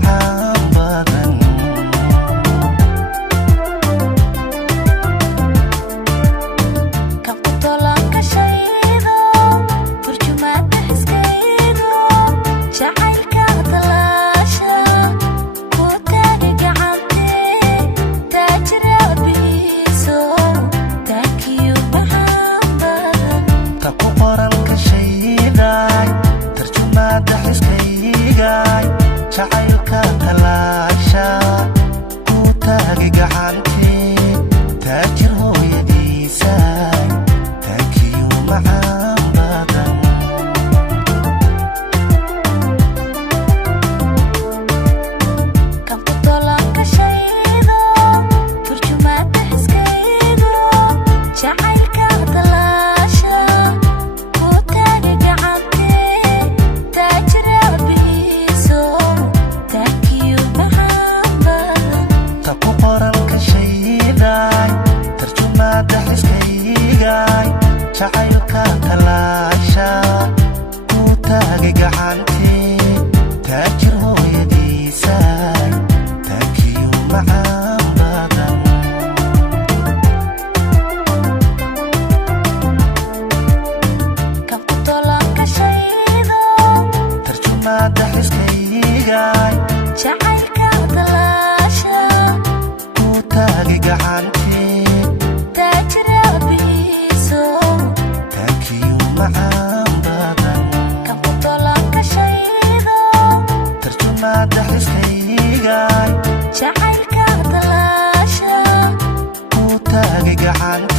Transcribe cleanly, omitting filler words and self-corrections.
macaan badan. Jacaylka talaasha ku taagi gacantii taajir hooyadiisa taakiyo macaan badan. Kan ku toolan ka shaydo turjumaada xiskaydo jacaylka talaasha ku taagi gacantii taajir hooyadiisa jacaylka talaasha ku taagi gacantii taajir hooyadiisa taakiyo macaan badan. Kan ku toolan ka shaydo tarjumaada xiskaygay jacaylka talaasha ku taagi gacantii taajir hooyadiisa macaan badan. Kan ku toolan ka shaydo tarjumaada xiskaygay jacaylka talaasha ku taagi gacantii